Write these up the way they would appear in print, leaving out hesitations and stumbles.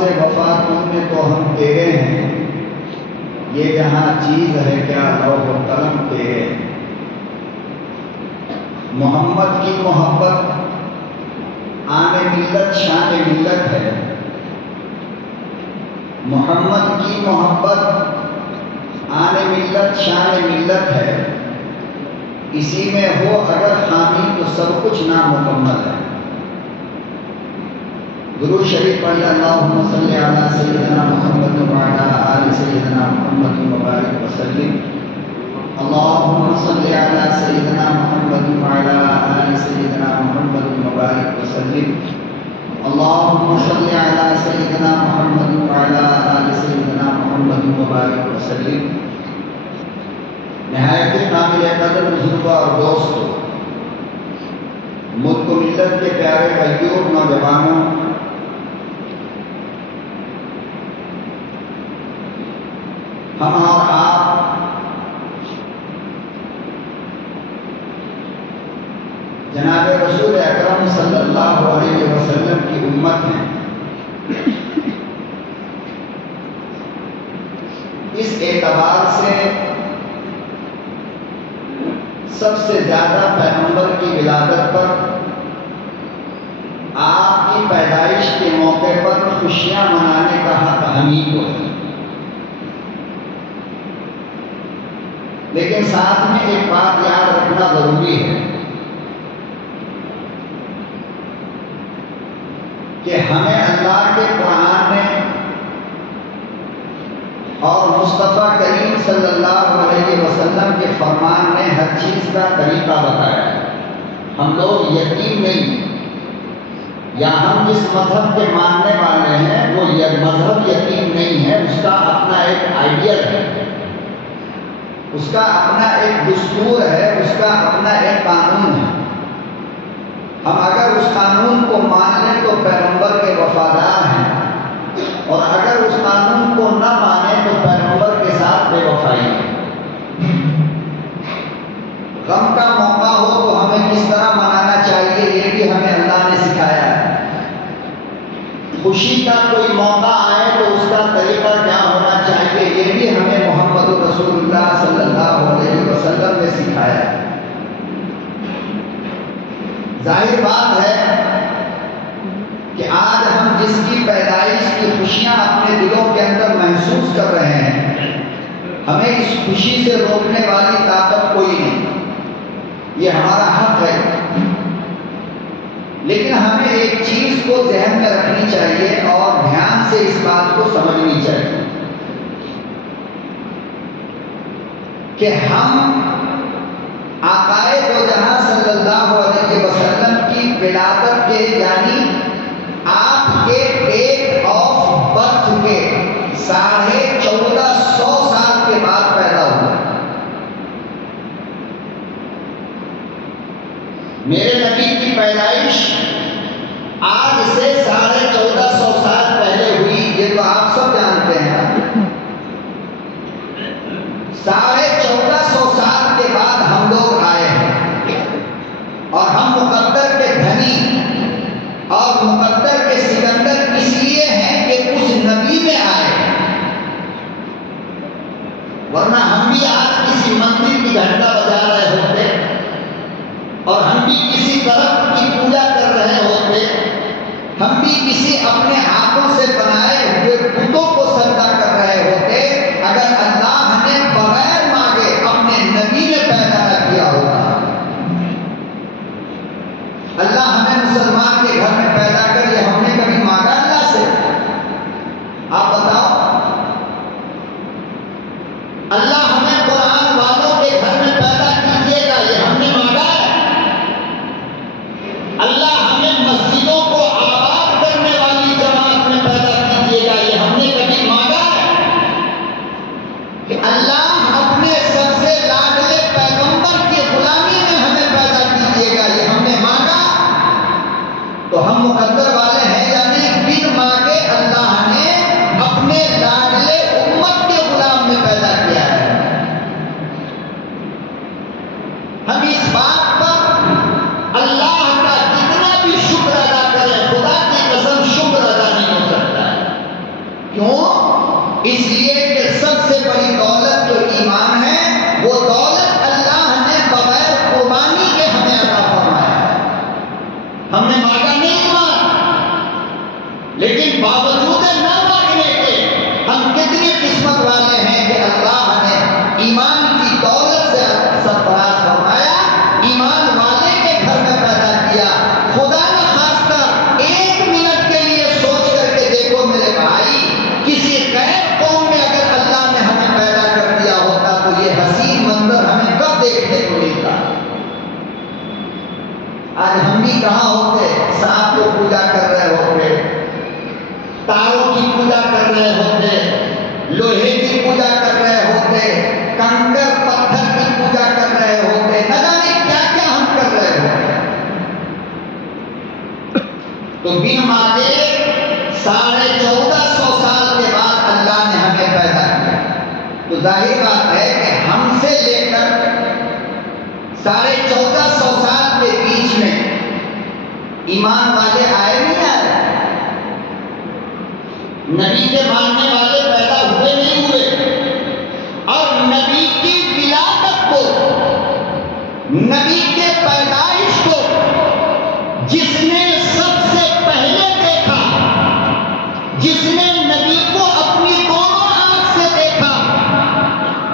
سے وفا تم نے تو ہم تیرے ہیں، یہ جہاں چیز ہے کیا لوح و قلم تیرے ہیں۔ محمد کی محبت آن ملت شان ملت ہے، محمد کی محبت آن ملت شان ملت ہے، اسی میں ہو اگر خامی تو سب کچھ نامکمل ہے۔ درود شریف پڑھیے، اللہم صلی علی سیدنا محمد وعلی آل سیدنا محمد وبارک وسلم۔ اللہم صلی علی سیدنا محمد وعلی آل سیدنا محمد وبارک وسلم۔ اللہم صلی علی سیدنا محمد وعلی آل سیدنا محمد وبارک وسلم۔ نہایت قابل قدر بزرگوں اور دوستوں، ملک و ملت کے پیارے بھائیوں، نوجوانوں، ہم اور آپ جناب رسول اکرم صلی اللہ علیہ وسلم کی امت ہیں۔ اس اعتبار سے سب سے زیادہ پیغمبر کی ولادت پر، آپ کی پیدائش کے موقع پر خوشیاں منانے کا حق ہمیں کو ہے، لیکن ساتھ میں ایک بات یاد رکھنا ضروری ہے کہ ہمیں اللہ کے قرآن نے اور مصطفیٰ کریم صلی اللہ علیہ وسلم کے فرمان نے ہر چیز کا طریقہ بتایا ہے۔ ہم لوگ یقین نہیں، یا ہم جس مذہب کے ماننے والے ہیں وہ مذہب یقین نہیں ہے، اس کا اپنا ایک آئیڈیل ہے، اس کا اپنا ایک دستور ہے، اس کا اپنا ایک قانون ہے۔ ہم اگر اس قانون کو مان لیں تو پیغمبر کے وفادار ہیں، اور اگر اس قانون کو نہ مانیں تو پیغمبر کے ساتھ بے وفائی ہے۔ غم کا موقع ہو تو ہمیں کس طرح منانا چاہیے یہ بھی ہمیں اللہ نے سکھایا ہے۔ خوشی کا کوئی موقع آئے تو اس کا طریقہ کیا ہونا چاہیے یہ بھی ہمیں محمد رسول اللہ صلی اللہ علیہ وسلم نے سکھایا ہے۔ ظاہر بات ہے کہ آج ہم جس کی پیدائش کی خوشیاں اپنے دلوں کے اندر محسوس کر رہے ہیں، ہمیں اس خوشی سے روکنے والی طاقت کوئی نہیں، یہ ہمارا حق ہے، لیکن ہمیں ایک چیز کو ذہن میں رکھنی چاہیے اور دھیان سے اس بات کو سمجھنی چاہیے کہ ہم آقائے دو جہاں صلی اللہ علیہ وسلم کی ولادت کے یعنی آپ کے ڈیٹ آف برتھ کے 1450 سال کے بعد پیدا ہوئے۔ میرے نبی کی پیدائش آج سے 1450 سال پہلے ہوئی، یہ تو آپ سب جانتے ہیں۔ 1450 سال کے بعد ہم لوگ آئے ہیں، اور ہم مقدر کے دھنی اور مقدر کے سکندر اس لیے ہیں کہ اس نبی میں آئے ہیں، ورنہ ہم بھی آج کسی مندر کی گھنٹا بجا رہے ہوتے، اور ہم بھی کسی درخت کی پوجا کر رہے ہوتے، ہم بھی کسی اپنے ہاتھوں سے بنائے ہوئے بتوں کو سجدہ کر رہے ہوتے، اگر اللہ نے بغیر مانگے اپنے نبی نے پیدا نہ کیا ہوتا۔ اللہ ہمیں مسلمان کے گھر میں پیدا کر، یہ ہم نے کبھی مانگا اللہ سے؟ آپ بتاؤ۔ اللہ ہمیں قرآن والوں کے گھر میں پیدا کیجیے گا، یہ ہم نے مانگا ہے؟ اللہ ہمیں مسجدوں کو آباد کرنے والی جماعت میں پیدا اس لیے کہ سب سے بڑی دولت جو ایمان ہے وہ دولت اللہ نے بغیر قربانی کے ہمیں عطا فرمایا ہے. ہم نے مانگا نہیں ایمان، لیکن باوجود نہ مانگنے کے ہم کتنی قسمت والے ہیں کہ اللہ نے ایمان کی دولت سے سرفراز فرمایا، ایمان والے کے گھر میں پیدا کیا. خدا نہ خواستہ ایک منٹ کے لیے سوچ کر کے دیکھو میرے بھائی، کسی غیر قوم میں اگر اللہ نے ہمیں پیدا کر دیا ہوتا تو یہ حسین منظر ہمیں کب دیکھنے کو ملتا. آج ہم بھی کہاں ہوتے، سانپ کو پوجا کر رہے ہوتے، تاروں کی پوجا کر رہے ہوتے، لوہے کی پوجا کر رہے ہوتے، کنکر پتھر کی پوجا کر رہے ہوتے، نہ جانے کیا کیا ہم کر رہے ہوتے. تو بن مانگے 1450 سال کے بعد اللہ نے ہمیں پیدا کیا. تو ظاہر بات ہے کہ ہم سے لے کر 1450 سال کے بیچ میں ایمان والے آئے نہیں آئے، نبی کے ماننے والے پیدا ہوئے نہیں ہوئے. اور نبی کی ولادت کو، نبی کے پیدائش کو جس نے سب سے پہلے دیکھا، جس نے نبی کو اپنی دونوں آنکھ سے دیکھا،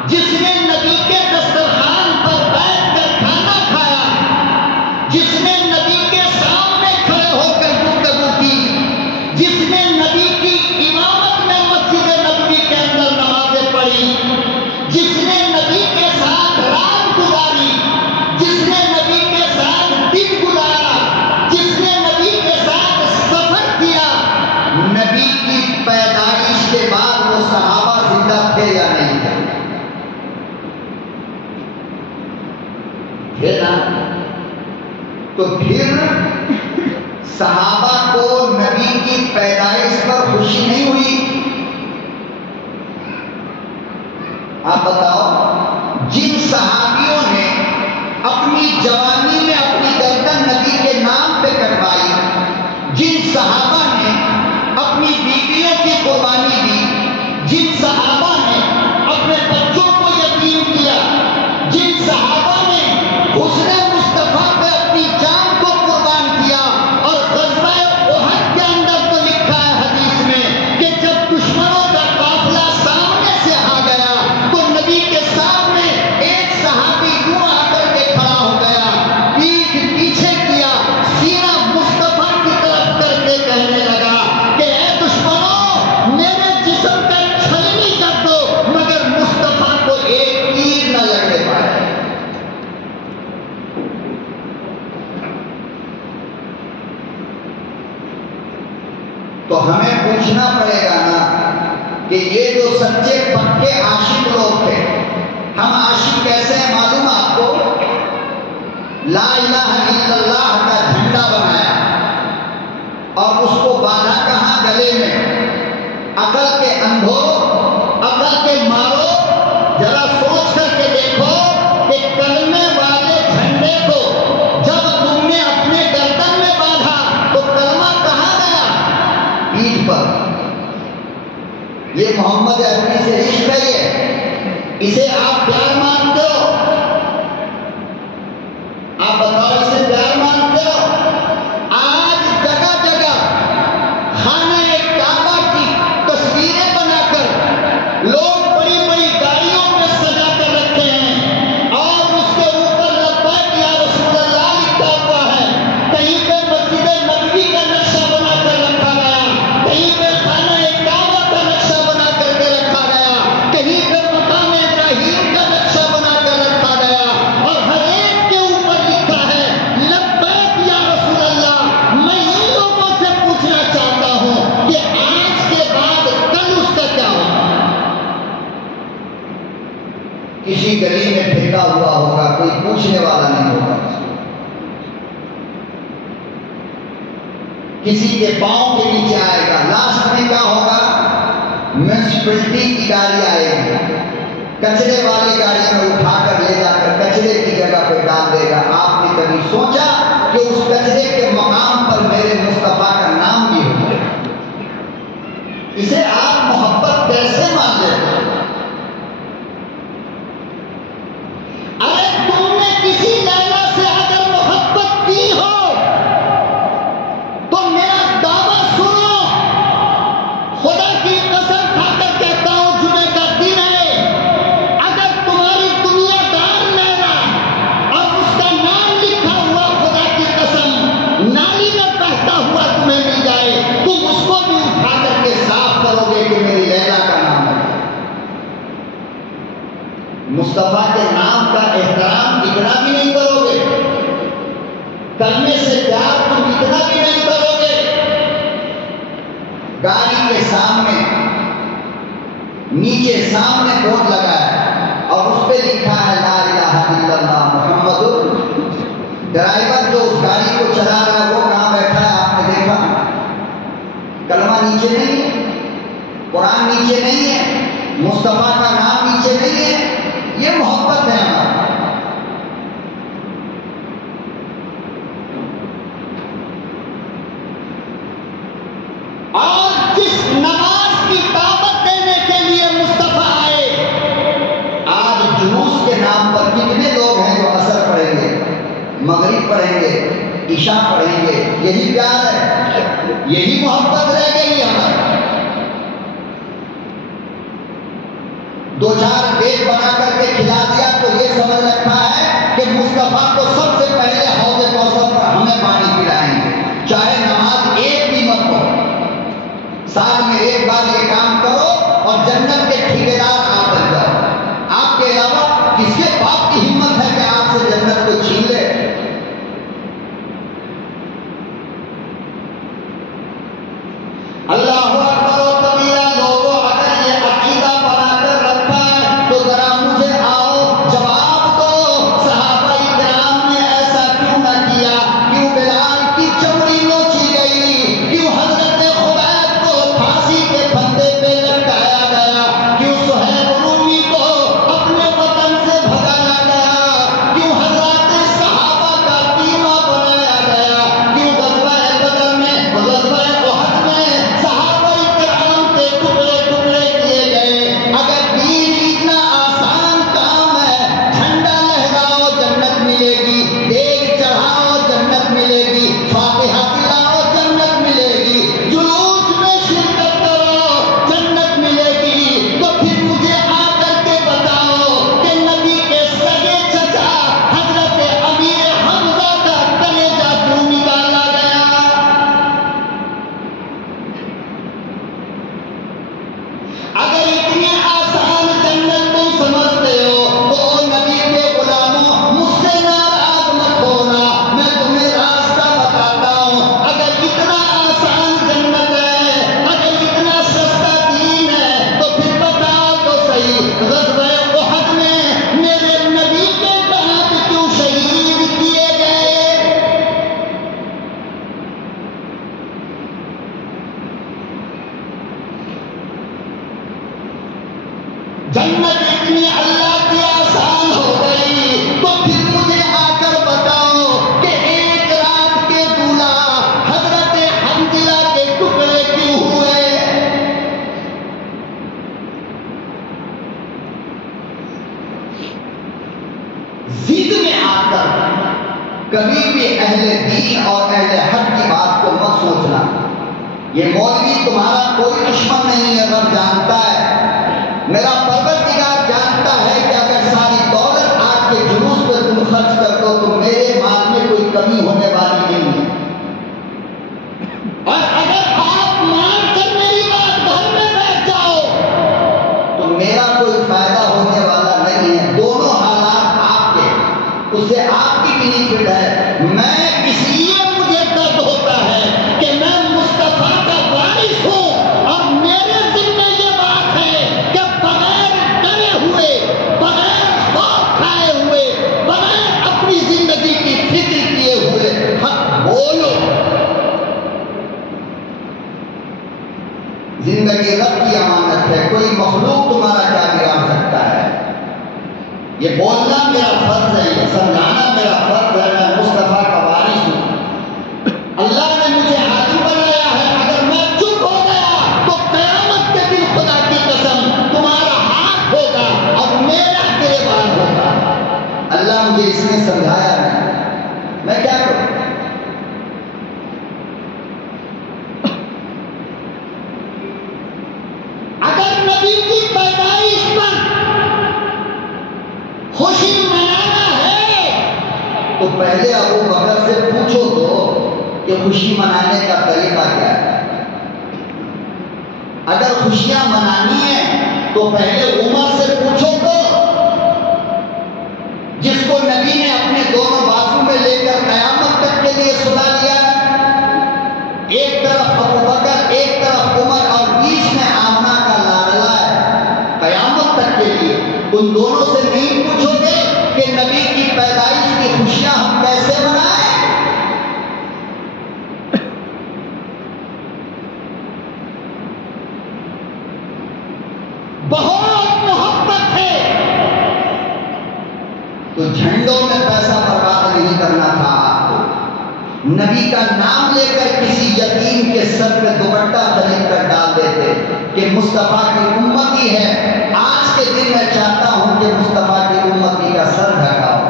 جس نے نبی کے دسترخوان پر بیٹھ کر کھانا کھایا، جس نے نبی کے سامنے کھڑے ہو کر گفتگو کی، جس نے نبی کی امامت میں مسجد نبوی کے اندر نمازیں پڑھی، جس نے نبی کے ساتھ رات گزاری، جس نے نبی کے ساتھ دن گزارا، جس نے نبی کے ساتھ سفر کیا، نبی کی پیدائش کے بعد وہ صحابہ زندہ تھے یا نہیں تھے؟ تھے نا. تو پھر صحابہ کو نبی کی پیدائش پر خوشی نہیں ہوئی؟ آپ بتاؤ، جن صحابیوں نے اپنی جوانی میں اپنی گردن نبی کے نام پہ کٹوائی، جن صحابہ نے اپنی بیویوں کی قربانی دی، جن صحابہ نے اپنے بچوں کو یتیم کیا، جن صحابہ نے حسن مصطفیٰ پہ اپنی جان کو قربان کیا. اور غزوہ احد کے اندر تو لکھا ہے حدیث میں کہ جب دشمنوں کا قافلہ سامنے سے آ گیا تو نبی کے سامنے ایک صحابی یوں آ کر کے کھڑا ہو گیا، پیٹھ پیچھے کیا، سینہ مصطفیٰ کی طرف کر کے کہنے لگا کہ اے دشمنوں، میرے جسم کا چھلنی کر دو مگر مصطفیٰ کو ایک تیر نہ لگنے پائے. تو ہمیں پوچھنا پڑے گا نا کہ یہ جو سچے پکے عاشق لوگ تھے، ہم عاشق کیسے ہیں معلوم آپ کو؟ لا الہ الا اللہ کا جھنڈا بنایا اور اس کو باندھا کہاں؟ گلے میں. عقل کے اندھو، عقل کے مارو، ذرا سوچ کر کے دیکھو کہ کلمے والے جھنڈے کو جب تم نے اپنے گردن میں باندھا تو کلمہ کہاں گیا؟ پیٹھ پر. یہ محمد عربی سے عشق ہے، اسے آپ پیار مانتے ہو؟ آپ بتاؤ، اسے پیار مانتے ہو؟ آج جگہ جگہ خانہ کعبہ کی تصویریں بنا کر لوگ بڑی بڑی گاڑیوں میں سجا کر رکھے ہیں اور اس کے اوپر لبیک یا رسول اللہ لکھا ہوا ہے. کہیں پہ مسجد نبوی کا نقشہ بنا کر رکھا گیا، کہیں پہ خانہ کعبہ کا نقشہ بنا کر کے رکھا گیا، کہیں پہ مقام ابراہیم کا نقشہ بنا کر رکھا گیا، اور ہر ایک کے اوپر لکھا ہے لبیک یا رسول اللہ. میں ان لوگوں سے پوچھنا چاہتا ہوں کہ آج کے بعد کل اس کا کیا ہوگا؟ کسی گلی میں پھینکا ہوا ہوگا، کوئی پوچھنے والا نہیں ہوگا. کسی کے پاؤں کے نیچے آئے گا. لاسٹ میں کیا ہوگا؟ میونسپلٹی کی گاڑی آئے گی، کچرے والی گاڑی میں اٹھا کر لے جا کر کچرے کی جگہ پہ ڈال دے گا. آپ نے کبھی سوچا کہ اس کچرے کے مقام پر میرے مصطفیٰ کا نام بھی ہو؟ اسے آپ محبت کیسے مصطفیٰ کے نام کا احترام اتنا بھی نہیں کرو گے، کلمے سے پیار تم اتنا بھی نہیں کرو گے، گاڑی کے سامنے نیچے سامنے بورڈ لگا ہے اور اس پہ لکھا ہے لا الہ الا اللہ محمد، ڈرائیور جو اس گاڑی کو چلا رہا ہے وہ کہاں بیٹھا ہے آپ نے دیکھا؟ کلمہ نیچے نہیں ہے، قرآن نیچے نہیں ہے، مصطفیٰ کا نام نیچے نہیں ہے، یہ محبت ہے ہمارا۔ اور جس نماز کی دعوت دینے کے لیے مصطفیٰ آئے، آج جلوس کے نام پر کتنے لوگ ہیں جو عصر پڑھیں گے، مغرب پڑھیں گے، عشاء پڑھیں گے، یہی پیار ہے، یہی محبت رہ گئی ہماری۔ دو چار ڈیش بنا کر کے کھلا دیا تو یہ سمجھ رکھا ہے کہ مصطفیٰ کو سب سے پہلے حوض کوثر پر ہمیں پانی پلائیں گے، چاہے نماز ایک بھی مت ہو، سال میں ایک بار یہ کام کرو اور جنت کے ٹھیکیدار آپ بن جاؤ۔ آپ کے علاوہ کس کے باپ کی ہمت ہے کہ آپ سے جنت کو چھین لے؟ اللہ اکبر و کبیرہ لوگوں، اگر یہ عقیدہ بنا کر رکھا ہے تو ذرا مجھے آؤ جواب دو، صحابہ کرام نے ایسا کیوں نہ کیا؟ کیوں بلال کی چمڑی نوچی گئی؟ کیوں حضرت خبیب کو پھانسی کے پھندے پہ لٹکایا گیا؟ کیوں صہیب رومی کو اپنے وطن سے بھگایا گیا؟ کیوں حضرات صحابہ کا قیمہ بنایا گیا؟ کیوں غزوہ بدر میں، غزوہ احد میں صحابہ کرام کے ٹکڑے ٹکڑے کیے گئے؟ اگر دین اتنا آسان کام ہے، جھنڈا لہراؤ جنت ملے گی، دیگ چڑھاؤ جنت ملے گی، فاتحہ پلاؤ جنت ملے گی، جلوس میں شرکت کرو جنت ملے گی، تو پھر مجھے آ کر کے بتاؤ کہ نبی کے سگے چچا حضرت امیر حمزہ کا کلیجہ کیوں نکالا گیا؟ اگر اتنی آسان جنت تم سمجھتے ہو تو نبی کے غلاموں مجھ سے ناراض مت ہونا، میں تمہیں راستہ بتاتا ہوں۔ اگر اتنا آسان جنت ہے، اگر اتنا سستا دین ہے تو پھر بتاؤ تو صحیح، غزوہ احد میں میرے نبی کے دانت کیوں شہید کیے گئے؟ جنت اتنی اللہ کی آسان ہو گئی تو پھر مجھے آ کر بتاؤ کہ ایک رات کے دولہا حضرت حنظلہ کے ٹکڑے کیوں ہوئے؟ ضد میں آ کر کبھی بھی اہل دین اور اہل حق کی بات کو مت سوچنا۔ یہ مولوی تمہارا کوئی دشمن نہیں ہے، رب جانتا ہے، میرا پروردگار جانتا ہے کہ اگر ساری دولت آج کے جلوس پہ تم خرچ کر دو تو میرے مال میں کوئی کمی ہونے والی نہیں ہے، اور اگر آپ مان کر میری بات گھر میں بیٹھ جاؤ تو میرا کوئی فائدہ ہونے والا نہیں ہے، دونوں حالات آپ کے، اس سے آپ کی بینیفٹ ہے۔ میں اس لیے مجھے درد ہوتا ہے کہ میں مصطفیٰ کا وارث ہوں اور میرے ذمہ یہ بات ہے کہ بغیر ڈرے ہوئے، بغیر خوف کھائے ہوئے، بغیر اپنی زندگی کی فکر کیے ہوئے حق بولو۔ زندگی رب کی امانت ہے، کوئی مخلوق تمہارا کیا بگاڑ سکتا ہے؟ یہ بولنا میرا فرض ہے، یہ سمجھانا میرا فرض ہے، میں مصطفیٰ کا وارث ہوں، اللہ نے مجھے حاکم بنایا ہے۔ اگر میں چپ ہو گیا تو قیامت کے دن خدا کی قسم تمہارا ہاتھ ہوگا اور میرا گریبان ہوگا۔ اللہ مجھے اس نے سمجھایا ہے، میں کیا کروں؟ اگر نبی کی پیدائش پر خوشی منانا ہے تو پہلے ابو بکر سے پوچھو تو کہ خوشی منانے کا طریقہ کیا ہے۔ اگر خوشیاں منانی ہیں تو پہلے عمر سے پوچھو تو ان دونوں سے نہیں پوچھو گے کہ نبی کی پیدائش کی خوشیاں ہم کیسے منائیں؟ بہت محبت ہے تو جھنڈوں میں پیسہ برباد نہیں کرنا تھا آپ کو. نبی کا نام لے کر کسی یتیم کے سر پہ دوپٹہ خرید کر ڈال دیتے کہ مصطفیٰ کی امتی ہے. آج کے دن میں چاہتا ہوں کہ مصطفیٰ کی امتی کا سر ڈھکا ہو.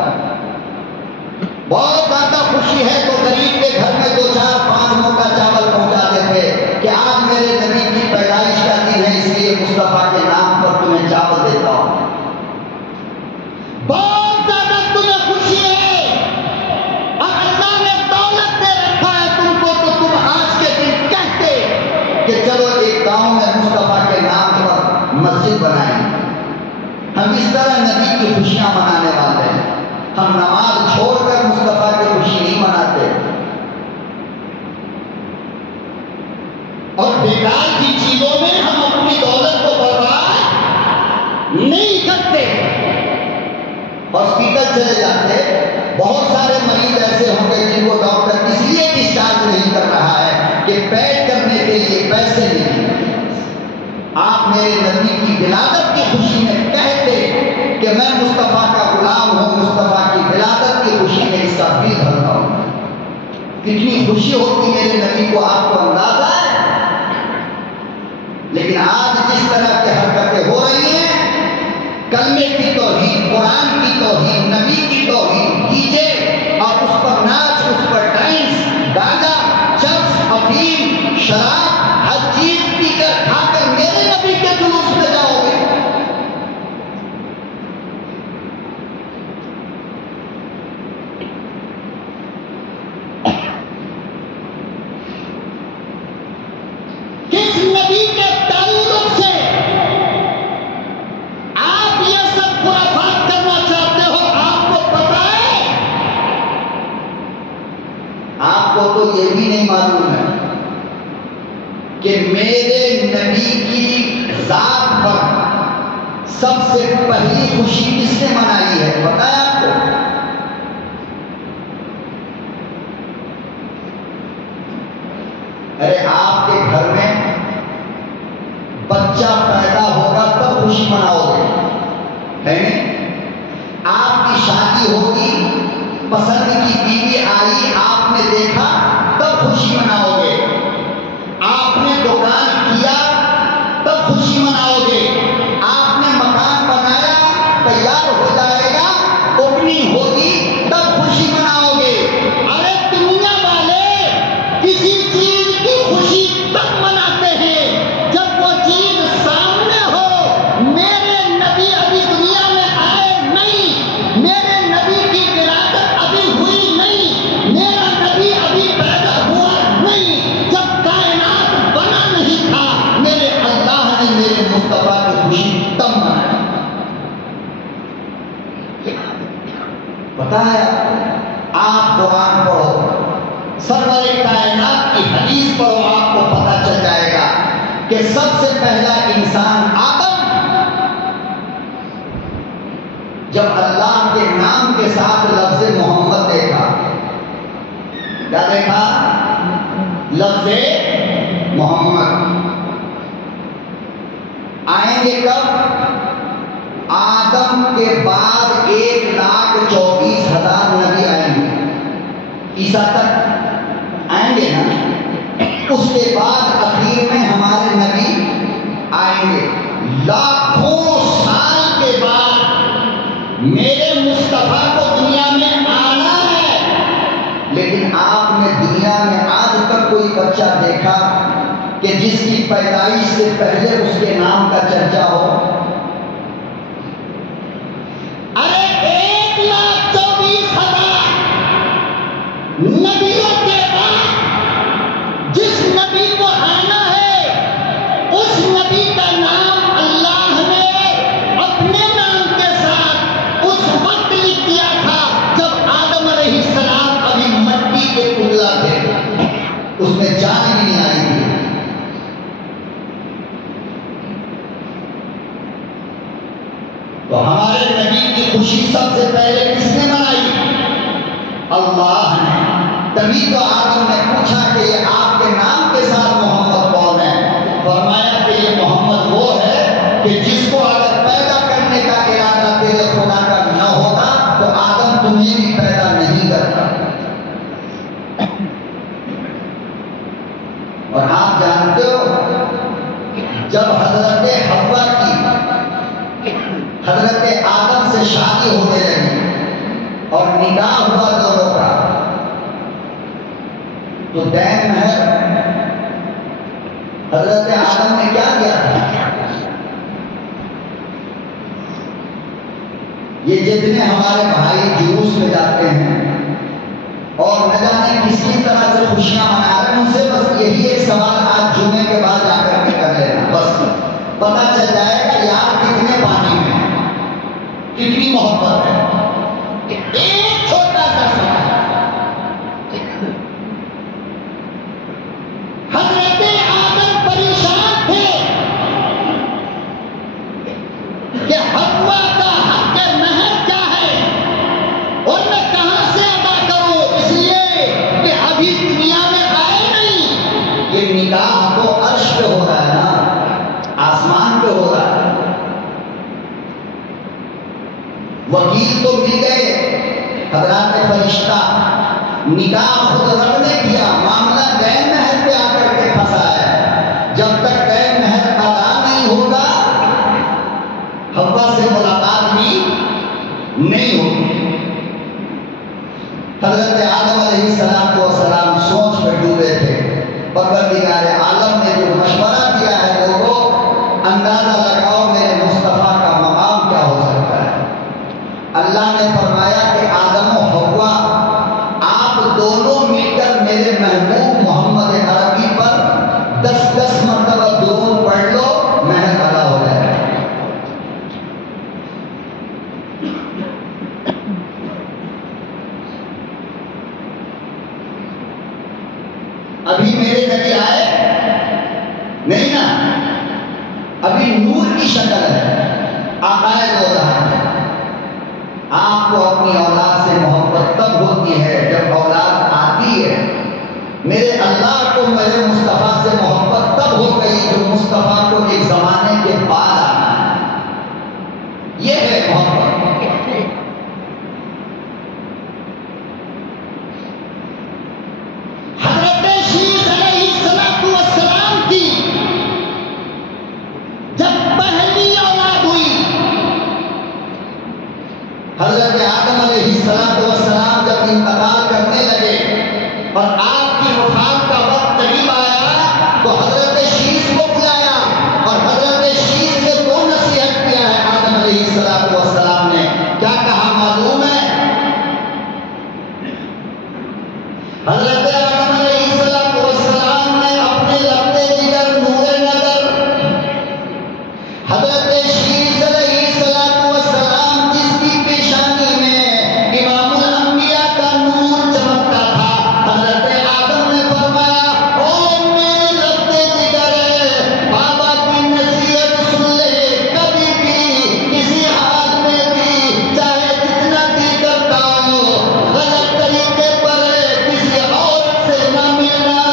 بہت زیادہ خوشی ہے تو غریب کے گھر میں 2-4-5 موقع چاول پہنچا دیتے کہ آج میرے نبی کی پیدائش کا دن ہے اس لیے مصطفیٰ کے نام پر تمہیں چاول دیتا ہوں. بہت زیادہ تمہیں خوشی ہے اور اللہ نے دولت دے رکھا ہے تم کو تو تم آج کے دن کہتے کہ چلو ایک گاؤں میں مصطفیٰ کے نام پر مسجد بنائیں. ہم اس طرح نبی کی خوشیاں منانے والے ہیں. ہم نماز چھوڑ کر مصطفیٰ کی خوشی نہیں مناتے اور بیکار کی چیزوں میں ہم اپنی دولت کو برباد نہیں کرتے. ہاسپٹل چلے جاتے بہت سارے مریض ایسے ہوں گے جن کو ڈاکٹر اس لیے ڈسچارج نہیں کر رہا ہے کہ پیڈ کرنے کے لیے پیسے نہیں. آپ میرے نبی کی ولادت کی خوشی میں کہتے کہ میں مصطفیٰ کا غلام ہوں, مصطفیٰ کی ولادت کی خوشی میں اس کا بل بھرتا ہوں. کتنی خوشی ہوتی میرے نبی کو آپ کو اندازہ ہے. لیکن آج جس طرح کی حرکتیں ہو رہی ہیں, کلمے کی توہین, قرآن کی توہین, نبی کی توہین, ڈی جے اور اس پر ناچ, اس پر ڈانس, گانا, چرس, افیم, شراب, ہر چیز پی کر کھا کر میرے نبی کے جلوس میں جاؤ گے. کس نبی کے تعلق سے آپ یہ سب خرافات کرنا چاہتے ہو؟ آپ کو پتا ہے؟ آپ کو تو یہ بھی نہیں معلوم ہے کہ میرے نبی کی ذات پر سب سے پہلی خوشی کس نے منائی ہے؟ پتا ہے آپ کو؟ ارے آپ کے گھر میں بچہ پیدا ہوگا تب خوشی مناؤ گے, ہے نہیں؟ آپ کی شادی ہوگی, پسند کی بیوی آئی, آپ نے دیکھا تب خوشی مناؤ گے. آپ نے دکان کیا تب خوشی مناؤ گے. آپ نے مکان بنایا, تیار ہو جائے گا, اوپننگ ہوگی تب خوشی مناؤ گے. ارے دنیا والے کسی چیز کی خوشی تب مناتے ہیں جب وہ چیز سامنے ہو. میرے نبی ابھی دنیا میں آئے نہیں, میرے نبی کی ولادت ابھی ہوئی نہیں, میرا نبی ابھی پیدا ہوا نہیں, جب کائنات بنا نہیں تھا, میرے اللہ نے میرے مصطفیٰ کی خوشی تب منائی. پتا ہے آپ قرآن پڑھو, سرور کائنات کی حدیث پڑھو, آپ کو پتا چل جائے گا کہ سب سے پہلا انسان آدم جب اللہ کے نام کے ساتھ لفظ محمد دیکھا, کیا دیکھا؟ لفظ محمد. آئیں گے کب؟ آدم کے بعد 1,24,000 نبی آئیں گے, عیسیٰ تک آئیں گے نا. اس کے بعد اخیر میں ہمارے نبی آئیں گے. لاکھوں سال کے بعد میرے مصطفیٰ کو دنیا میں آنا ہے. لیکن آپ نے دنیا میں آج تک کوئی بچہ دیکھا کہ جس کی پیدائش سے پہلے اس کے نام کا چرچا ہو؟ ارے 1,24,000 نبیوں کے بعد جس نبی کو آنا ہے اس نبی کا نام اللہ نے اپنے نام کے ساتھ اس وقت لکھ دیا تھا جب آدم علیہ السلام ابھی مٹی کے ٹکڑا تھے, اس میں جان بھی نہیں آئی تھی. تو ہمارے نبی کی خوشی سب سے پہلے کس نے منائی؟ اللہ نے۔ تبھی تو آدم نے پوچھا کہ یہ آپ کے نام کے ساتھ محمد کون ہے؟ فرمایا کہ یہ محمد وہ ہے کہ جس کو اگر پیدا کرنے کا ارادہ تیرے خدا کا نہ ہوتا تو آدم تمہیں بھی پیدا نہیں کرتا۔ اور آپ جانتے ہو جب حضرت حوا کی حضرت آدم سے شادی ہونے لگی اور نکاح ہوا دونوں کا، تو دین مہر حضرت آدم نے کیا کیا تھا؟ یہ جتنے ہمارے بھائی جلوس میں جاتے ہیں اور نہ جانے کسی طرح سے خوشیاں منا رہے ہیں، ان سے بس یہی ایک سوال آج جمعے کے بعد جا کر کے کر لینا، بس پتہ چل جائے گا یار کتنے پانی میں ہے، کتنی محبت ہے۔ ایک چھوٹا سا سوال، حضرت آدم پریشان تھے کہ حوا کا حق مہر کیا ہے اور میں کہاں سے ادا کروں، اس لیے کہ ابھی دنیا میں آئے نہیں۔ یہ نکاح تو عرش پہ ہو رہا ہے نا، آسمان پہ ہو رہا ہے۔ وکیل تو مل گئے حضرات فرشتہ، نکاح خود رب نے کیا، معاملہ دین مہر پہ آ کر کے پھنسا ہے۔ جب تک دین مہر ادا نہیں ہوگا حوا سے ملاقات بھی نہیں ہوگی۔ حضرت آدم علیہ السلام سوچ میں ڈوبے تھے، پروردگار عالم نے جو مشورہ دیا ہے لوگوں اندازہ لگاؤ میرے مصطفیٰ کا مقام کیا ہو سکتا ہے۔ اللہ نے فرمایا کہ آدم و حوا آپ دونوں مل کر میرے محبوب محمد عربی پر 10 مرتبہ درود پڑھ لو، مہر ادا ہو جائے گا۔ ابھی میرے نبی آئے نہیں نا، ابھی نور کی شکل ہے، آقائے دو رہا ہے۔ آپ کو اپنی اولاد سے محبت تب ہوتی ہے جب اولاد آتی ہے۔ میرے اللہ کو میرے مصطفیٰ سے محبت تب ہو گئی جو مصطفیٰ کو ایک زمانے کے بعد آنا ہے، یہ ہے محبت۔ حضرت شیس علیہ السلام کی جب پہلی اولاد ہوئی، حضرت آدم علیہ السلام جب انتقال کرنے لگے اور آپ کی وفات کا وقت قریب آیا تو حضرت شیس کو بلایا اور حضرت شیس سے دو نصیحت کیا ہے آدم علیہ السلام نے۔ کیا کہا معلوم ہے؟ حضرت آدم علیہ السلام نے اپنے لبے جگر نور نظر حضرت شیس علیہ السلام جس کی پیشانی میں امام الانبیاء کا نور چمکتا تھا، حضرت آدم نے فرمایا او میرے لبے جگر بابا کی نصیحت سن لے، کبھی بھی کسی حال میں بھی چاہے جتنا بھی کرتا ہو غلط طریقے پر کسی عورت سے نہ ملنا۔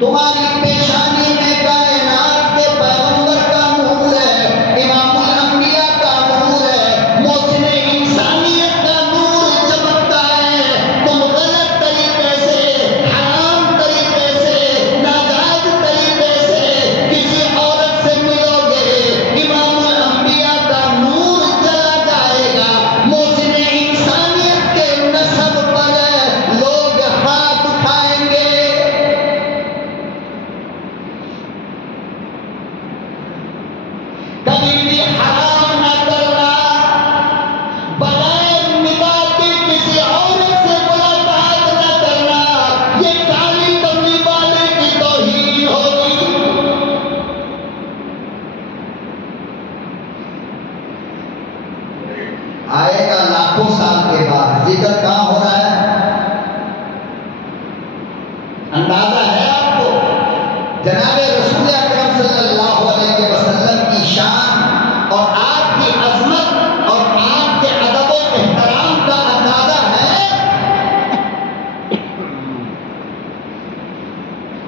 تمہاری پیشانی میں کائنات کے پیغمبر کا نور ہے، امام الانبیاء کا نور ہے، محسن انسانیت کا نور چمکتا ہے۔ تم غلط طریقے سے، حرام طریقے سے، ناجائز طریقے سے کسی عورت سے ملو گے، امام الانبیاء کا نور چلا جائے گا، محسن انسانیت کے نسب پر لوگ ہاتھ اٹھائیں گے۔ کبھی بھی حرام نہ کرنا، بغیر نکاح کے کسی عورت سے ملاقات نہ کرنا، یہ کالی کرنے والے کی توہین ہوگی۔ آئے گا لاکھوں سال کے بعد، ذکر کہاں ہو رہا ہے؟ اندازہ ہے آپ کو؟ جناب رسول اکرم صلی اللہ علیہ وسلم کی شان اور آپ کی عظمت اور آپ کے ادب و احترام کا اندازہ ہے۔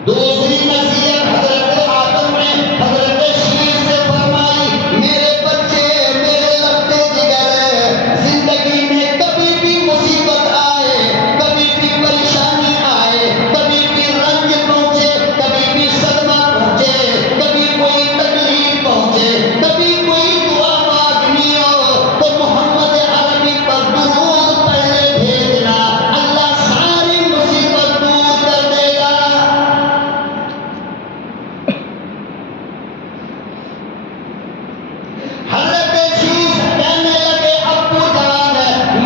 دوسری نصیحت حضرت آدم نے حضرت شیش سے فرمائی، میرے بچے، میرے لگتے جگر، زندگی میں کبھی بھی مصیبت آئے، کبھی بھی پریشانی آئے، کبھی بھی رنج پہنچے، کبھی بھی صدمہ پہنچے، کبھی کوئی تکلیف پہنچے، کبھی کوئی دعا مانگنی ہو تو محمد عربی پر درود پہلے بھیجنا، اللہ ساری مصیبت دور کر دے گا۔ حضرت شیش کہنے لگے، ابو جان،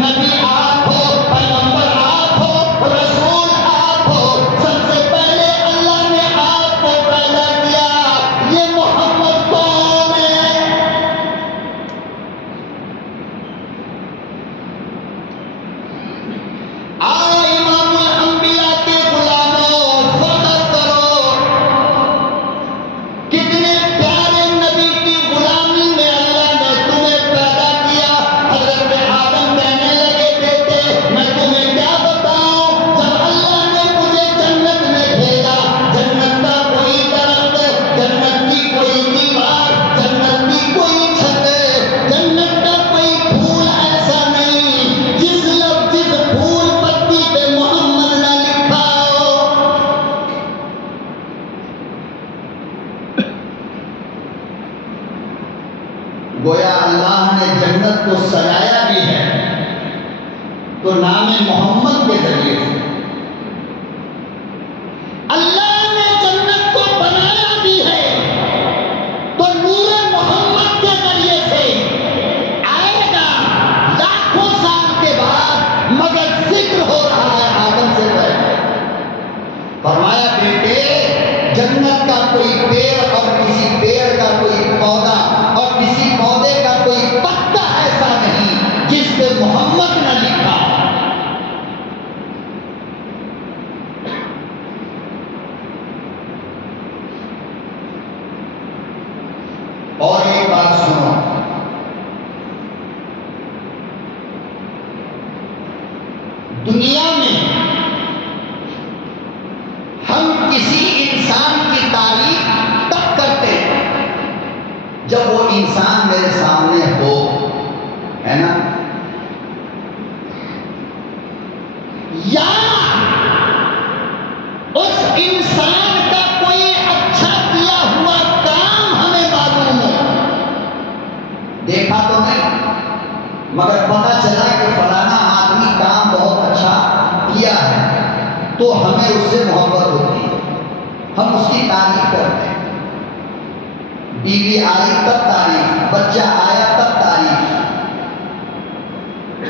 نبی آپ ہو، پیغمبر آپ ہو، رسول آپ ہو، سب سے پہلے اللہ نے آپ کو پیدا کیا، یہ محمد کون ہے؟ آؤ امام الانبیاء کے غلاموں، فخر کرو، کتنے پیارے نبی کی غلامی میں اللہ نے تمہیں پیدا کیا۔ حضرت آدم کہنے لگے، بیٹے میں تمہیں کیا بتاؤں، جب اللہ نے مجھے جنت میں بھیجا، جنت کا کوئی درخت، جنت کی کوئی دیوار، جنت کی کوئی چھت، جنت کا کوئی پھول ایسا نہیں جس پھول پتی پہ محمد نہ لکھا ہو۔ گویا اللہ نے جنت کو سجایا بھی ہے تو نام محمد کے ذریعے سے، اللہ نے جنت کو بنایا بھی ہے تو نور محمد کے ذریعے سے آئے گا لاکھوں سال کے بعد، مگر ذکر ہو رہا ہے آدم سے پہلے۔ فرمایا، بیٹے جنت کا کوئی پیڑ اور کسی پیڑ کا کوئی پودا اور کسی پودے کا کوئی پتا ایسا نہیں جس پہ محمد نہ لکھا ہو۔ اور ایک بات سنو، دنیا میں ہم کسی انسان کی تعریف تب کرتے ہیں جب وہ انسان میرے سامنے ہو، ہے نا، یا اس انسان کا کوئی اچھا کیا ہوا کام ہمیں معلوم ہو۔ دیکھا تو نہیں مگر پتہ چلا کہ فلانا آدمی کام بہت اچھا کیا ہے تو ہمیں اس سے محبت ہوتی ہے، ہم اس کی تعریف کرتے ہیں۔ بیوی آئی تب تعریف، بچہ آیا تب تعریف۔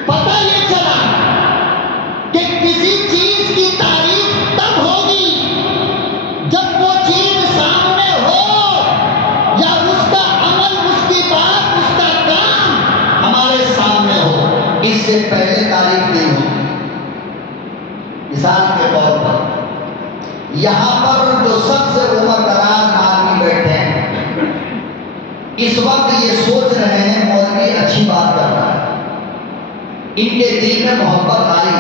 پتہ یہ چلا کہ کسی چیز کی تعریف تب ہوگی جب وہ چیز سامنے ہو، یا اس کا عمل، اس کی بات، اس کا کام ہمارے سامنے ہو، اس سے پہلے تعریف نہیں ہوتی۔ مثال کے طور پر یہاں پر جو سب سے عمر دراز آدمی بیٹھے ہیں، اس وقت یہ سوچ رہے ہیں مولوی اچھی بات کر رہا ہے، ان کے دل میں محبت آئی